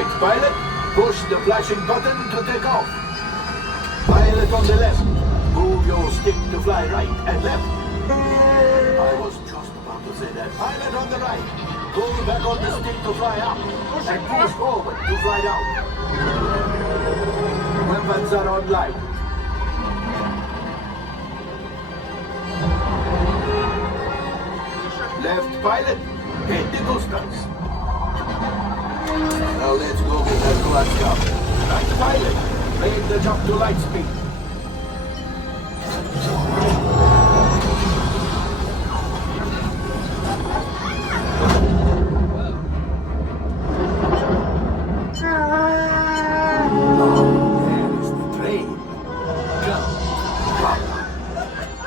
Right, pilot. Push the flashing button to take off. Pilot on the left. Move your stick to fly right and left. I was just about to say that. Pilot on the right. Pull back on the stick to fly up. And push forward to fly down. Weapons are online. Left pilot. Hit the boosters. Now let's go with that glad job. Right pilot. Make the jump to light speed.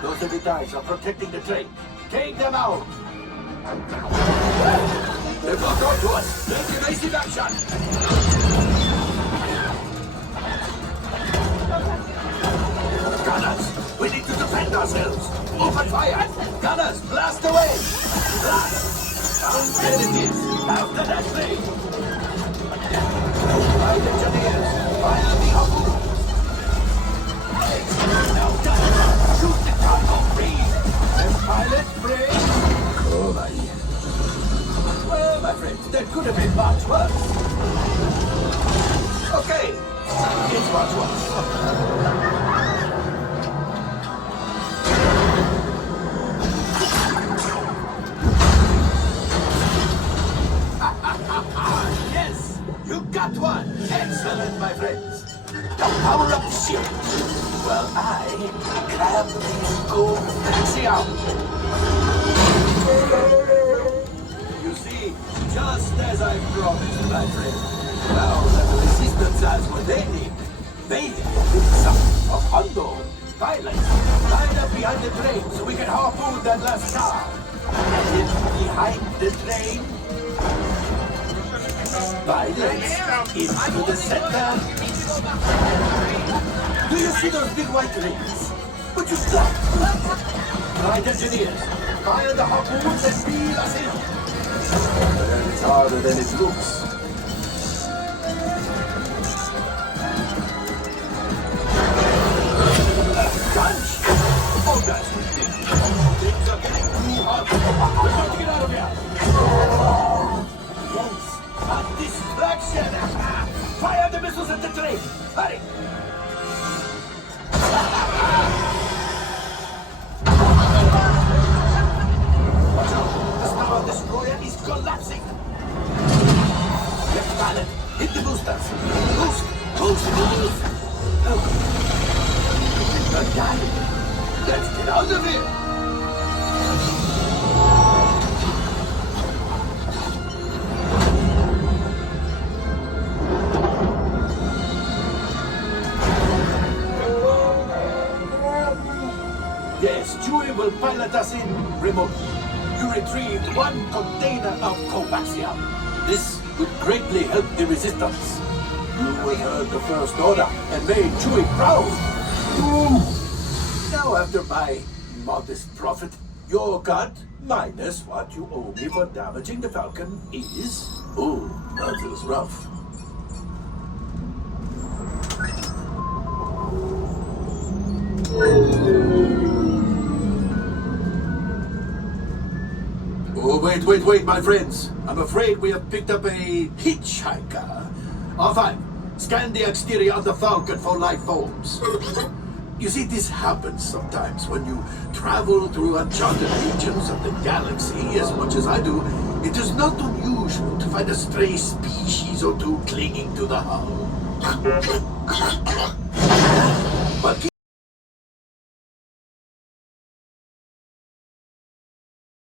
Those guys are protecting the train. Take them out. They've locked onto us. Make evasive action. Gunners, we need to defend ourselves. Open fire. Gunners, blast away. Blast. There it is. After that train. Right engineers, fire the harpoons. Now gunners, shoot the cargo free. And pilot brave. Oh my. Well, my friends, that could have been much worse. Okay, it's much worse. Yes, you got one. Excellent, my friends. Now power up the ship. Well, I grab these gold axiom. You see, just as I promised, my friend. Now that the resistance has what they need, they need something of Hondo. Pilots, line up behind the train so we can harpoon that last car. And then behind the train, pilots, into the center. Do you see those big white rings? Would you stop? Right, engineers, fire the harpoons and reel us in. Well, it's harder than it looks. Crunch! Oh, that's ridiculous. Things are getting too hot. We've got to get out of here. Yes, a distraction. Fire the missiles at the train. Hurry! Watch out! The Star Destroyer is collapsing! Left pilot, hit the boosters! Boost! Boost! Boost! Oh! Good guy! Let's get out of here! Yes, Chewie will pilot us in remotely. You retrieved one container of coaxium. This would greatly help the resistance. You heard the First Order and made Chewie proud. Ooh. Now, after my modest profit, your cut, minus what you owe me for damaging the Falcon, is... Oh, that is rough. Oh, wait, my friends. I'm afraid we have picked up a hitchhiker. R5, scan the exterior of the Falcon for life forms. You see, this happens sometimes when you travel through uncharted regions of the galaxy as much as I do. It is not unusual to find a stray species or two clinging to the hull. But